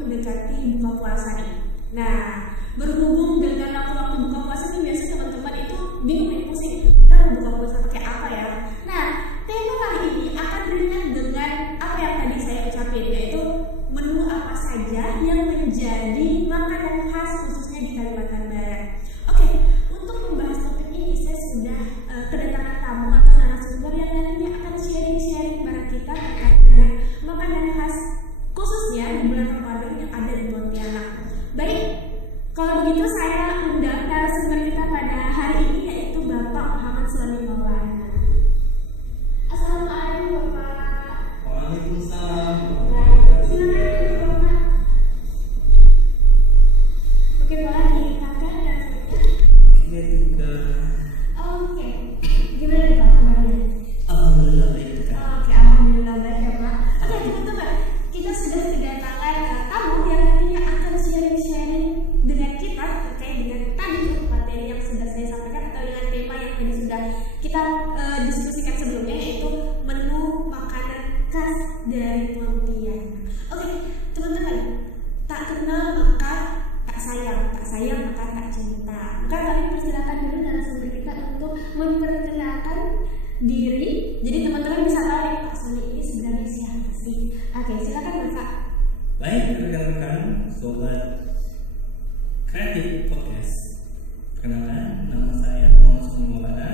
mendekati buka puasa nih. Nah, berhubung dengan waktu-waktu buka puasa nih biasanya teman-teman itu bingung nih, pusing, kita mau buka puasa pakai apa ya? Nah, tema kali ini akan ringan dengan apa yang tadi saya ucapin, yaitu menu apa saja yang menjadi makanan khas khususnya di Kalimantan Barat. Oke, untuk membahas topik ini saya sudah kedatangan tamu atau narasumber yang nantinya akan sharing-sharing barang kita terkait dengan makanan khas khususnya di bulan Ramadan yang ada di Pontianak. Baik, kalau begitu saya undang narasumber kita pada hari ini yaitu Bapak Muhammad Sulaiman Maulana. Assalamualaikum Bapak. Waalaikumsalam. Silakan Bapak. Mungkin boleh diingatkan narasumbernya. Oke. Gimana nih Pak kabarnya? Alhamdulillah baik. Oke, alhamdulillah baik ya Pak. Oke teman-teman, kita sudah kedatangan tamu yang nantinya akan sharing-sharing dengan kita terkait dengan tadi materi yang sudah saya sampaikan atau dengan tema yang tadi sudah kita diskusikan sebelumnya, yaitu menu makanan khas dari Pontianak. Oke, teman-teman, tak kenal maka tak sayang, tak sayang maka tak cinta. Maka kami persilakan dulu narasumber kita untuk memperkenalkan diri. Jadi teman-teman bisa tahu nih Pak Sony ini sebenarnya siapa sih. Oke, silakan Bapak. Baik rekan-rekan sobat kreatif podcast. Perkenalkan, nama saya Muhammad Sulaiman Maulana.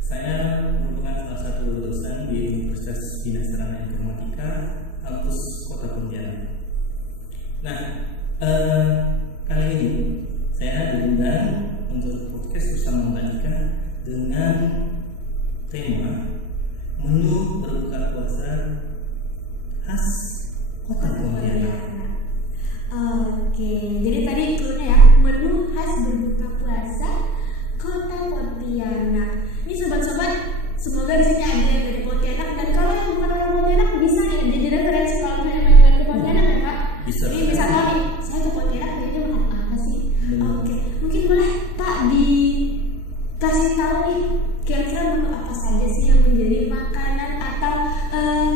Saya merupakan salah satu lulusan di Universitas Bina Sarana Informatika kampus Kota Pontianak. Nah, kali ini saya diundang untuk podcast bersama Mbak Ika dengan tema menu berbuka puasa khas Kota Pontianak. Oke, jadi tadi cluenya ya, menu khas berbuka puasa Kota Pontianak. Ini sobat-sobat, semoga di sini ada yang dari Pontianak, dan kalau yang bukan orang Pontianak bisa nih jadi referensi kalau misalnya main-main ke Pontianak ya Pak. Bisa. Jadi bisa tahu nih, saya ke Pontianak kayaknya makan apa sih? Oke, mungkin boleh Pak dikasih tahu nih kira-kira menu apa saja sih yang menjadi makanan atau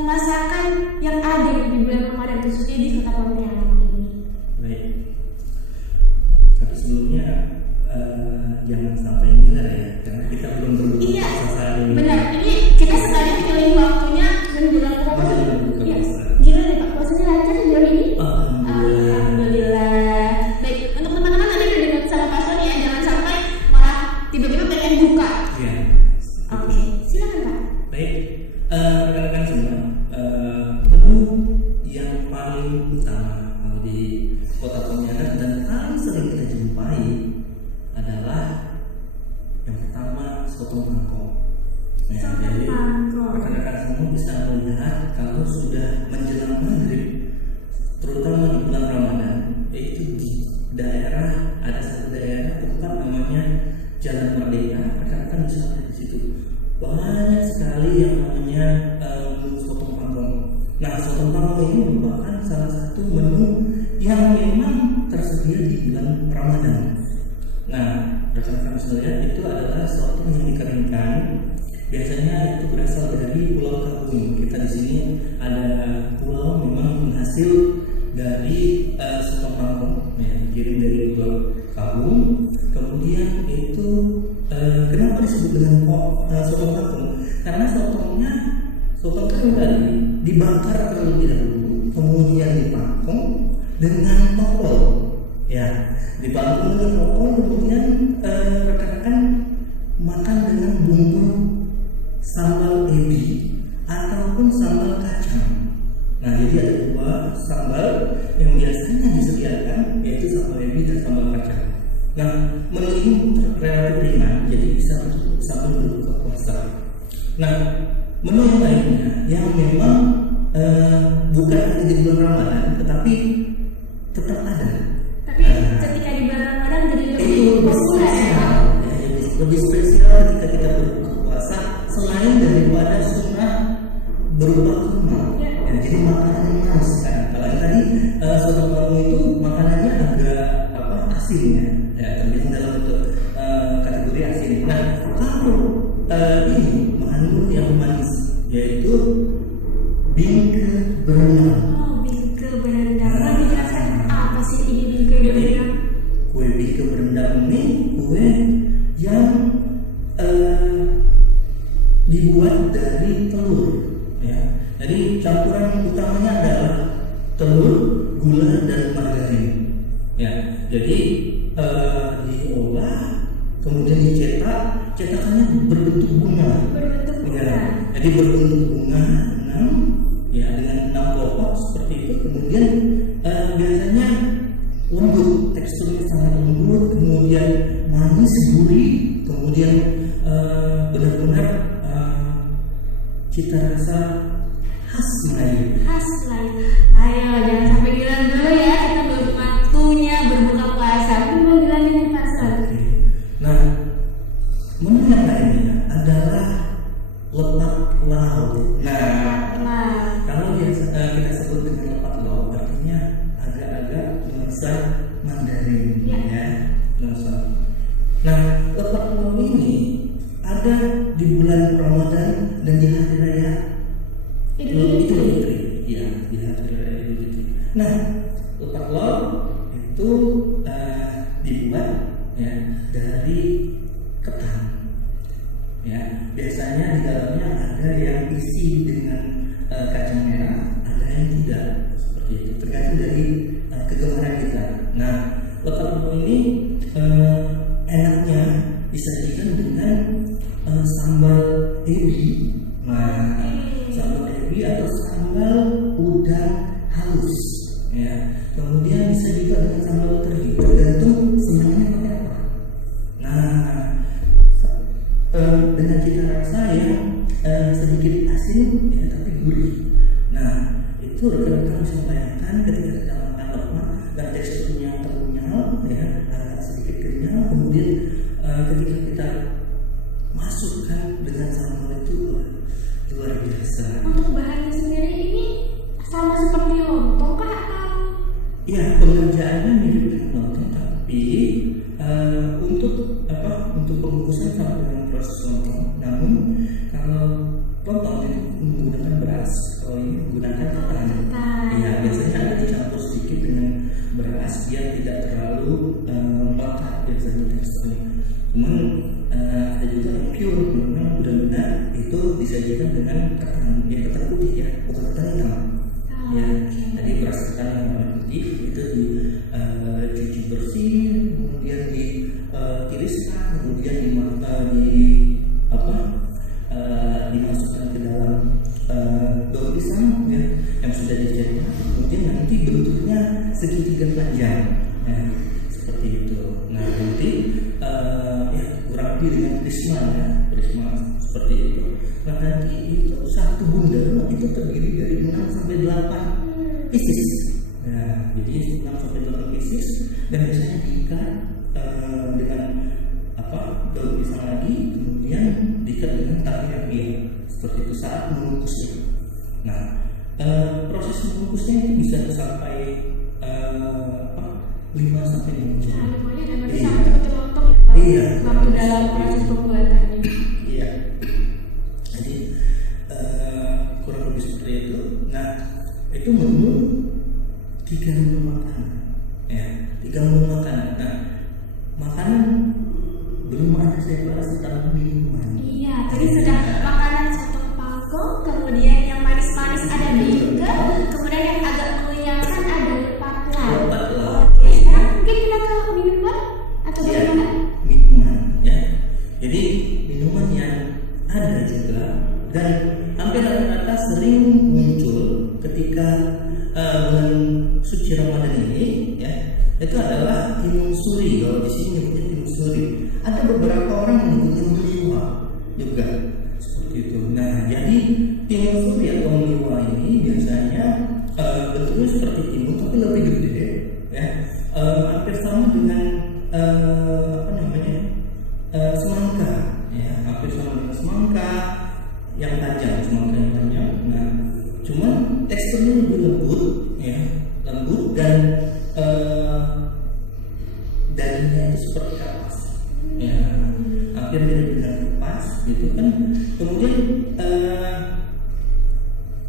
masakan yang ada di bulan Ramadan khususnya di Kota Pontianak ini. Baik. Tapi sebelumnya jangan sampai gila ya, karena kita belum berbuka Iya, puasa saat ini. benar. Ini kita sengaja pilih waktunya menjelang buka puasa. Menjelang buka Iya. puasa. Gimana nih Pak, puasanya lancar sejauh ini? Alhamdulillah. Alhamdulillah. Baik, untuk teman-teman tadi udah dengar sama Pak Sony ya, jangan sampai malah tiba-tiba pengen buka. Iya. Oke, silakan Pak. Baik, rekan-rekan semua, menu yang paling utama kalau di Kota Pontianak dan paling sering kita jumpai adalah yang pertama soto mangkok. Nah, Soto jadi mangkok. rekan-rekan semua bisa melihat kalau sudah menjelang maghrib, terutama di bulan Ramadan, yaitu di daerah, ada satu daerah tempat namanya Jalan Merdeka, rekan-rekan bisa lihat di situ banyak sekali yang namanya soto mangkok. Nah, soto mangkok ini merupakan salah satu menu yang memang tersedia di bulan Ramadan. Nah, rekan-rekan bisa lihat itu adalah soto yang dikeringkan. Biasanya itu berasal dari Pulau Kahung. Kita di sini ada pulau memang penghasil dari soto mangkok, ya, dikirim dari Pulau Kahung. Kemudian itu kenapa disebut dengan soto mangkok? Karena soto kering tadi dibakar terlebih dahulu, kemudian dipangkong dengan topol. Ya, dipangkong dengan topol, kemudian rekan-rekan makan dengan bumbu sambal ebi ataupun sambal kacang. Nah, jadi ada dua sambal yang biasanya disediakan, yaitu sambal ebi dan sambal kacang. Nah, menu ini relatif ringan, jadi bisa untuk sambil berbuka puasa. Nah, menu yang lainnya yang memang bukan hanya di bulan Ramadan, tetapi tetap ada. Tapi ketika di bulan Ramadan jadi lebih populer ya Pak. Lebih spesial ketika kita berbuka puasa, selain daripada sunnah berupa kurma. Ya, jadi makanan yang manis kan. Kalau yang tadi soto mangkok itu makanannya agak asin ya, terbiasa dalam bentuk kategori asin. Nah, kalau ini mengandung yang manis, yaitu bingke berendam. Oh, bingke berendam. Boleh dijelaskan gula dan margarin. Ya, jadi diolah, kemudian dicetak, cetakannya berbentuk bunga. Ya, jadi berbentuk bunga 6, ya dengan 6 kelopak seperti itu. Kemudian biasanya lembut, teksturnya sangat lembut, kemudian manis, gurih, kemudian benar-benar cita rasa khas Melayu. Ayo jangan sampai bilang dulu ya, kita belum waktunya berbuka puasa. Aku mau bilang ini pasar. Nah, menu yang lainnya adalah lepat lauk. Nah, kalau biasa kita sebut dengan lepat lauk, artinya agak-agak nuansa Mandarin, ya. Nah, lepat lauk ini ada di bulan Ramadan dan di hari raya Idul Fitri. Ya, di hari raya Idul Fitri. Nah, lepat lauk itu dibuat ya dari ketan. Ya, biasanya di dalamnya ada yang isi dengan kacang merah, ada yang tidak, seperti itu. Tergantung dari kegemaran kita. Nah, lepat lauk ini enaknya disajikan dengan sambal ebi. Nah, sambal ebi atau sambal udang halus. Ya, kemudian bisa juga dengan sambal teri, tergantung senangnya pakai apa. Nah, dengan cita rasa yang sedikit asin ya, tapi gurih. Nah, itu rekan-rekan bisa bayangkan ketika kita makan lemak dan teksturnya terkunyah, ya, agak sedikit kenyal. Kemudian ketika kita masukkan dengan sambal itu luar biasa. Untuk bahannya sendiri ini sama seperti lontong kah atau? Ya, pengerjaannya mirip dengan lontong, tapi untuk pengukusan sama dengan proses lontong. Namun kalau lontong itu menggunakan beras, kalau ini menggunakan ketan. Ya, biasanya ada dicampur sedikit dengan beras biar tidak terlalu melekat biasanya teksturnya. Cuman ada juga yang pure, memang benar-benar itu disajikan dengan ketan, ya ketan putih ya, bukan ketan hitam. Ya, jadi beras ketan yang warna putih itu dicuci bersih, kemudian ditiriskan, kemudian dimasukkan ke dalam daun pisang ya, yang sudah dicetak, kemudian nanti bentuknya segitiga panjang, ya, seperti itu. Nah, nanti ya kurang lebih dengan prisma ya, prisma seperti itu. Nah, nanti itu satu bundel itu terdiri dari 6 sampai 8 pieces. Nah, jadi 6 sampai 8 pieces dan biasanya diikat dengan daun pisang lagi, kemudian diikat dengan tali rapiah seperti itu saat mengukusnya. Nah, proses mengukusnya itu bisa sampai 5 sampai 6 jam. Iya. Seperti lontong ya, Pak? Iya. Waktu dalam proses pembuatannya. Iya. Jadi kurang lebih seperti itu. Nah, itu menu 3 menu makanan. Ya, 3 menu makanan. Nah, makanan belum ada saya bahas tentang minuman. Iya, tadi sudah makanan satu pangkong, kemudian yang manis-manis ada bingke, kemudian yang agak mengenyangkan ada lepat lauk. Oke, sekarang mungkin kita ke minuman atau bagaimana? Minuman, ya. Jadi minuman yang ada juga dan hampir rata-rata sering muncul ketika bulan suci Ramadan ini, ya, itu adalah timun suri. Kalau di sini nyebutnya timun suri. Ada beberapa orang menyebutnya meliwa juga seperti itu. Nah, jadi timun suri atau meliwa ini biasanya bentuknya seperti timun tapi lebih gede, ya. Hampir sama dengan semangka, ya, hampir sama dengan semangka yang panjang, semangka yang panjang. Nah, cuman teksturnya lebih lembut, ya, lembut dan dagingnya itu seperti kapas, ya, hampir mirip dengan kapas, gitu kan. Kemudian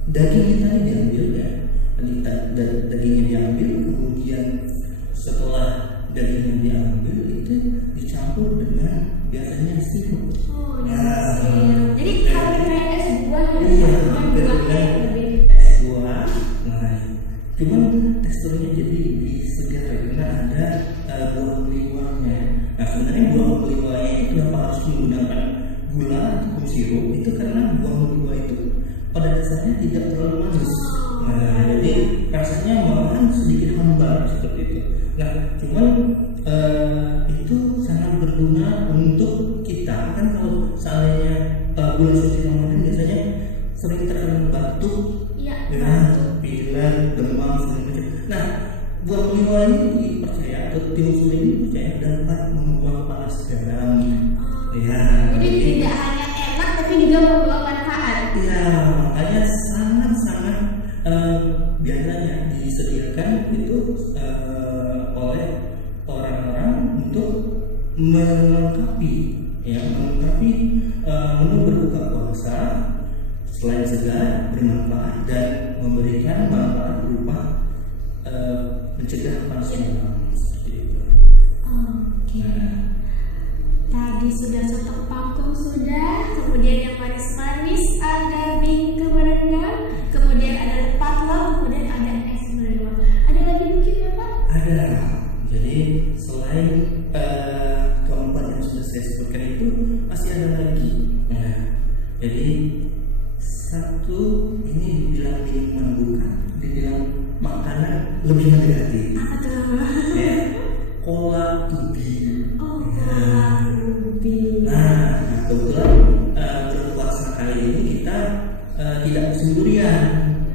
dagingnya tadi diambil, ya, dagingnya diambil, kemudian setelah dagingnya diambil itu dicampur dengan biasanya sirup. Jadi hampir kayak es buah ya. Iya, hampir kayak es buah. Nah, cuman teksturnya Nah, cuman itu sangat berguna untuk kita kan. Kalau seandainya bulan suci Ramadan biasanya sering terkena batuk, Iya, pilek, demam segala macam. Nah, buah penjual ini dipercaya atau tinusul ini percaya dapat membuang panas dalam. Ya, jadi tidak hanya enak tapi juga membawa manfaat. ya, makanya sangat-sangat biasanya disediakan itu oleh orang-orang untuk melengkapi menu berbuka puasa selain segar, bermanfaat dan memberikan manfaat berupa mencegah panas dalam seperti itu. Oke. Tadi sudah soto pangkung sudah, kemudian yang manis-manis ada bingke berendam, kemudian ada lepat telur, kemudian ada es meleleh. Ada lagi mungkin ya Pak? Ada. Jadi selain keempat yang sudah saya sebutkan itu masih ada lagi. Nah, jadi satu ini dibilang minuman bukan, dibilang makanan lebih mendekati. Apa tuh? Ya, cola ubi. Oh, cola ubi. Nah, kebetulan berpuasa kali ini kita tidak musim durian.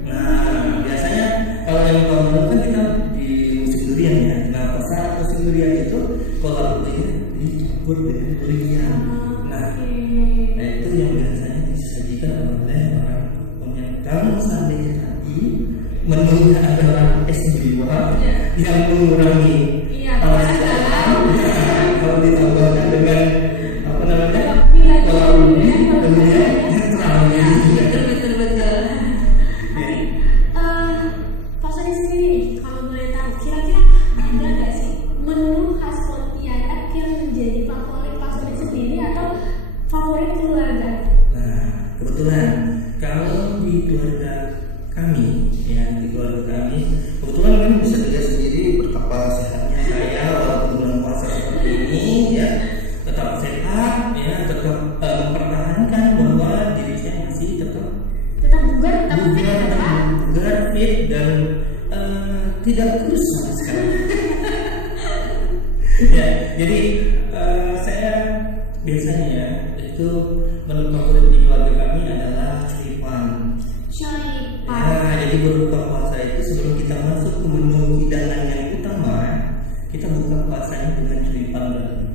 Nah, biasanya kalau yang tahun lalu kan kita di musim durian ya. Nah, pas saat musim durian itu cola ubinya dicampur dengan durian. Nah, itu yang biasanya disajikan oleh orang punya. Kalau seandainya tadi menunya adalah es buah yang mengurangi panas dalam, kalau ditambahkan dengan apa namanya cola ubi, tentunya terangnya. Betul. Pak Sony sendiri, kalau boleh tahu, kira-kira ada nggak sih menu khas Pontianak yang menjadi favorit Pak Sony sendiri atau favorit keluarga? Nah, kebetulan kalau di keluarga kami, kebetulan kan bisa dilihat sendiri betapa sehatnya saya walaupun bulan puasa seperti ini ya, tetap sehat ya, tetap mempertahankan bahwa diri saya masih tetap bugar, tetap fit ya Pak? bugar, fit dan tidak kurus sama sekali. Ya, jadi saya biasanya itu menu favorit di keluarga kami adalah ceripan. Nah, jadi berbuka puasa itu sebelum kita masuk ke menu hidangan yang utama, kita buka puasanya dengan ceripan berarti.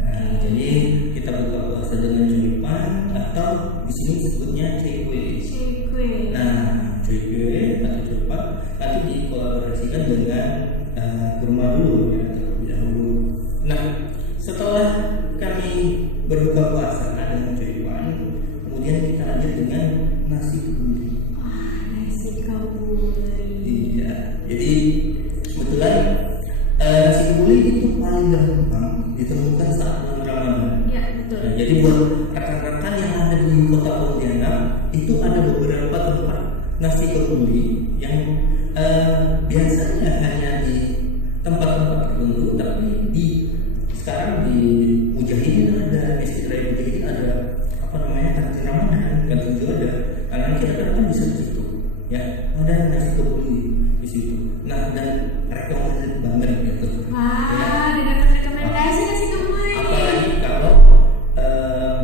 Nah, jadi kita buka puasa dengan ceripan atau di sini sebutnya cekwe. Nah, cekwe atau ceripan nanti dikolaborasikan dengan kurma dulu ya, terlebih dahulu. Nah, setelah kami berbuka puasa dengan ceripan, kemudian kita lanjut dengan nasi kebuli. Nasi kebuli. Iya, jadi kebetulan nasi kebuli itu paling gampang ditemukan saat bulan Ramadan. Iya, betul. Nah, jadi buat rekan-rekan yang ada di kota Pontianak itu ada beberapa tempat nasi kebuli yang biasanya hanya di tempat-tempat tertentu, tapi sekarang di Mujahidin ada, di Istiqlal Mujahidin ada kantin Ramadan, kantin juga ada. Karena kita datang bisa di situ, ya ada nasi kebuli di situ. Nah, dan recommended banget gitu. Wah, ada dapat rekomendasi nasi kebuli. Apalagi kalau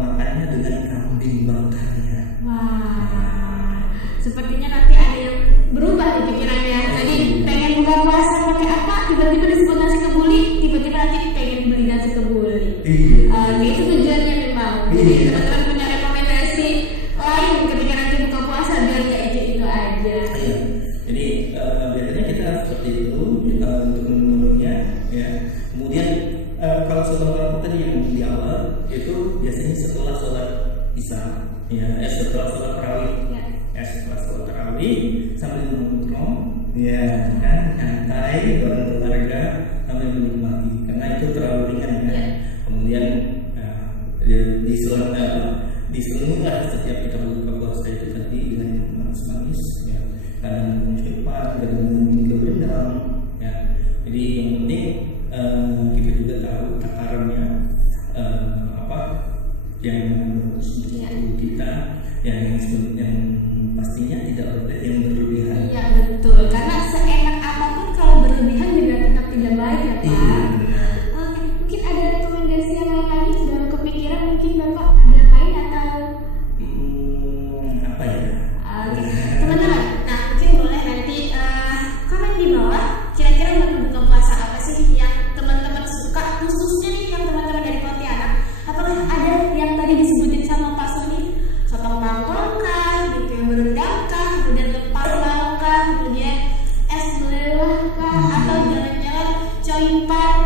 makannya dengan kambing bakarnya. Wah, sepertinya nanti ada yang berubah di pikirannya. Tadi pengen buka puasa pakai apa, tiba-tiba disebut nasi kebuli, tiba-tiba nanti pengen beli nasi kebuli. Itu tujuannya memang. Jadi teman-teman punya rekomendasi lain ketika nanti buka puasa biar nggak itu aja. Iya. Jadi biasanya kita seperti itu untuk menu-menunya, ya. Kemudian kalau setelah tadi yang di awal itu biasanya setelah sholat isya, ya, setelah sholat tarawih, setelah sholat tarawih sambil nongkrong, ya kan, santai bareng keluarga sambil menikmati, karena itu terlalu ringan ya. Kemudian diselinglah setiap kita buka puasa itu tadi dengan manis-manis, ya, kadang cepat, kadang mungkin berendam, ya. Jadi yang penting kita juga tahu takarannya apa yang bagus untuk tubuh kita, yang pastinya tidak boleh yang berlebihan. Iya betul, karena seenak apapun kalau berlebihan juga tetap tidak baik lipat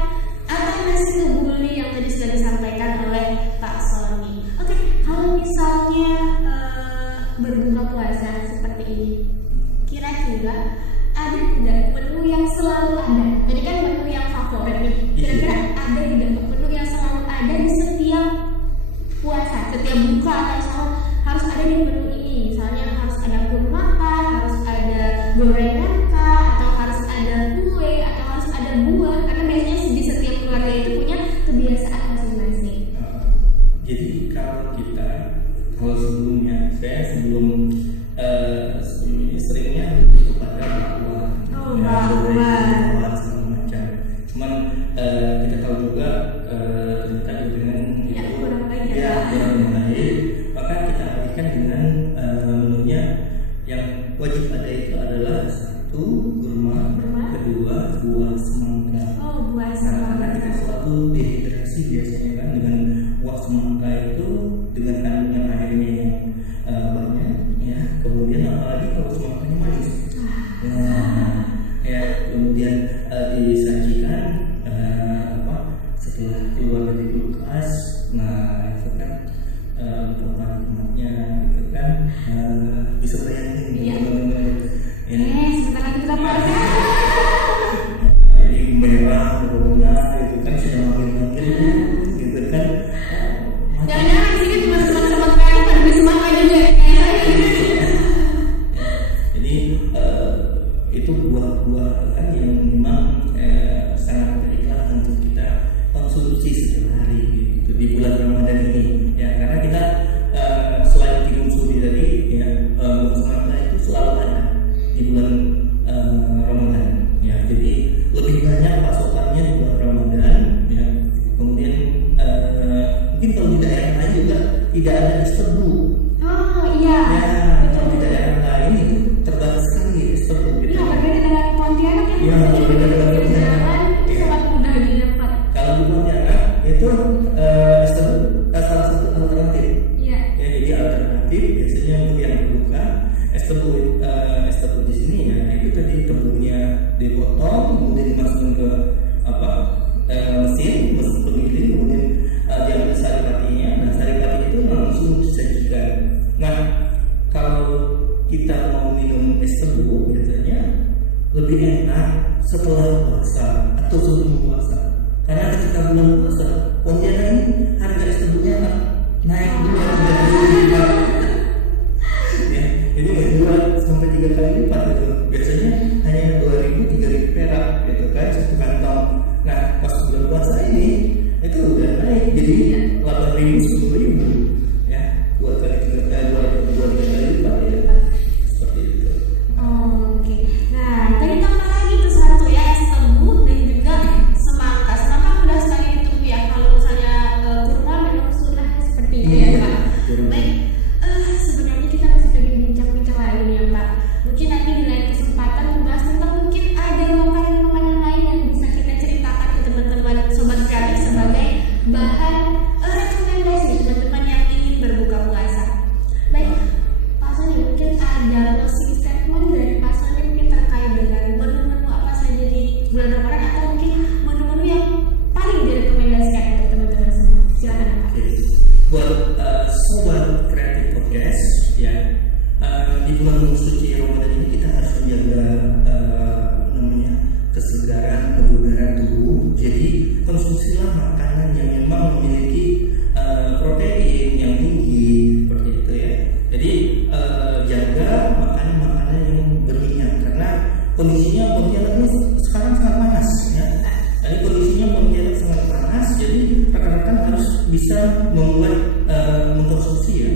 atau nasi kebuli yang tadi sudah disampaikan oleh Pak Sony. Oke, kalau misalnya berbuka puasa seperti ini, kira-kira ada tidak menu yang selalu ada? Tadi kan menu yang favorit nih. Kira-kira ada tidak menu yang selalu ada di setiap puasa, setiap buka atau sahur harus ada di menu ini? Misalnya harus ada kurma kah, harus ada gorengan kah, atau harus ada kue, atau harus ada buah? Karena biasanya di setiap keluarga itu punya kebiasaan masing-masing. Jadi kalau sebelumnya saya sebelum ini seringnya lebih kepada bakwan, bakwan segala macam. Cuman kita tahu juga ternyata gorengan itu kurang baik. Maka kita alihkan dengan menunya yang wajib ada itu adalah satu kurma, kedua buah semangka. Buah semangka. Karena kita selalu dehidrasi biasanya kan dengan buah semangka itu dengan kandungan airnya yang banyak, ya. Kemudian apalagi kalau semangkanya manis, ya. Kemudian disajikan setelah keluar dari kulkas, nah itu kan betapa nikmatnya, gitu kan. Bisa bayangin teman-teman. Sebentar lagi kita puasa. Jadi merah, berwarna, gitu kan sudah makin gitu kan. Jangan-jangan di sini teman-teman sobat kreatif pada beli semangka juga kayak saya. Jadi itu buah-buah kan yang memang sangat baiklah untuk kita konsumsi setiap hari gitu, di bulan Ramadan ini, ya. Karena kita selain timun suri tadi, ya, buah semangka itu selalu ada di bulan Ramadan, ya. Jadi lebih banyak pasokannya di bulan Ramadan, ya. Kemudian mungkin kalau di daerah lain juga tidak ada es tebu. Iya. Ya, betul. Di daerah lain itu terbatas sekali es tebu. Gitu. Iya, berbeda dengan Pontianak ya. Iya, berbeda dengan Pontianak. Sangat mudah didapat. Kalau di Pontianak itu es tebu salah satu alternatif. Iya. Ya, jadi alternatif biasanya untuk yang berbuka es tebu di sini, ya, itu tadi tebunya dipotong, kemudian dimasukkan ke mesin pemilih, kemudian diambil saripatinya. Nah, saripati itu langsung disajikan. Nah, kalau kita mau minum es tebu biasanya lebih enak setelah puasa atau sebelum puasa, karena ketika bulan puasa Pontianak ini harga es tebunya naik 2-3 lipat. Ya, jadi menjual sampai 3 kali lipat gitu. Biasanya hanya 2.000-3.000 perak gitu kan satu kantong. Nah, pas bulan puasa ini itu udah naik jadi 8.000-10.000, ya, 2-3 kali lipat, ya, seperti itu. Oke. Nah, tadi tambah lagi tuh satu ya, es tebu dan juga semangka. Semangka mudah sekali ditunggu ya. Kalau misalnya kurma memang sunnah seperti itu ya, Pak. Baik. Sebenarnya kita masih pengen bincang-bincang lagi nih ya, Pak. Mungkin nanti di lain kesempatan membahas tentang mungkin ada makanan-makanan lain yang bisa kita ceritakan ke teman-teman sobat kreatif sebagai bahan rekomendasi teman-teman yang ingin berbuka puasa. Baik, Pak Sony, mungkin ada closing statement dari Pak Sony mungkin terkait dengan menu-menu apa saja di bulan Ramadan atau mungkin menu-menu yang paling direkomendasikan untuk teman-teman semua. Silakan, Pak. Oke. Buat sobat kreatif podcast, ya, di bulan suci Ramadan ini kita harus menjaga kesegaran, kebugaran tubuh. Jadi konsumsilah makanan yang memang memiliki protein yang tinggi seperti itu, ya. Jadi jaga makanan-makanan yang berminyak, karena kondisinya Pontianak ini sekarang sangat panas, ya. Jadi kondisinya Pontianak sangat panas, jadi rekan-rekan harus bisa mengkonsumsi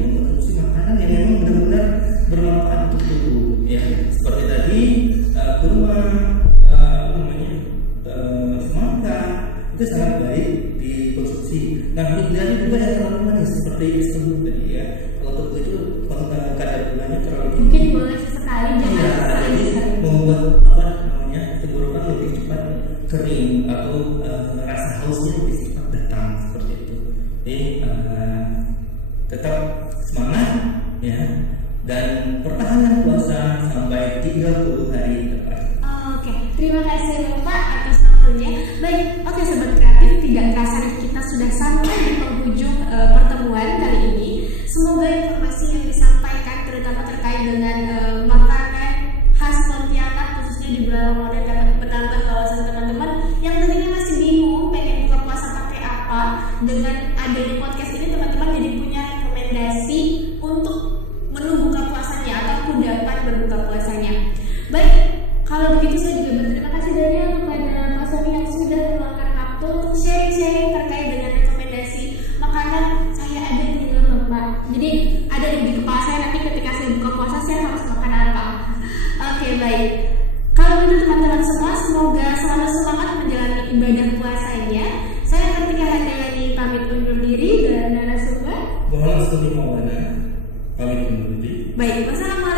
makanan yang memang benar-benar bermanfaat untuk tubuh, ya. Seperti tadi kurma, semangka itu sangat baik dikonsumsi. Nah, hindari juga yang terlalu manis seperti es tebu tadi, ya. Kalau tebu itu kadar gulanya terlalu tinggi. Mungkin boleh sesekali jangan Jadi membuat tenggorokan lebih cepat kering atau rasa hausnya lebih cepat datang seperti itu. Jadi tetap semangat, ya, dan pertahanan puasa sampai 30 hari tepat. Oke, terima kasih Bapak atas waktunya. Baik, oke sobat kreatif, tidak terasa kita sudah sampai di penghujung pertemuan kali ini. Semoga informasi yang disampaikan terutama terkait dengan makanan khas Pontianak khususnya di bulan Ramadan dapat menambah wawasan teman-teman yang tadinya masih bingung pengen buka puasa pakai apa. Dengan adanya podcast ini teman-teman jadi punya rekomendasi untuk menu buka puasanya atau kudapan berbuka puasanya. Baik, kalau begitu saya juga berterima kasih banyak kepada Mas Sony yang sudah meluangkan waktu untuk sharing-sharing terkait dengan rekomendasi makanan. Saya ada di dalam Pak. Jadi ada di kepala saya nanti ketika saya buka puasa saya harus makan apa. Oke, baik. Kalau begitu teman-teman semua, semoga selalu semangat menjalani ibadah puasanya. Saya Kartika Handayani pamit undur diri dan narasumber. Mohon Suni Maulana pamit undur diri. Baik, wassalamualaikum.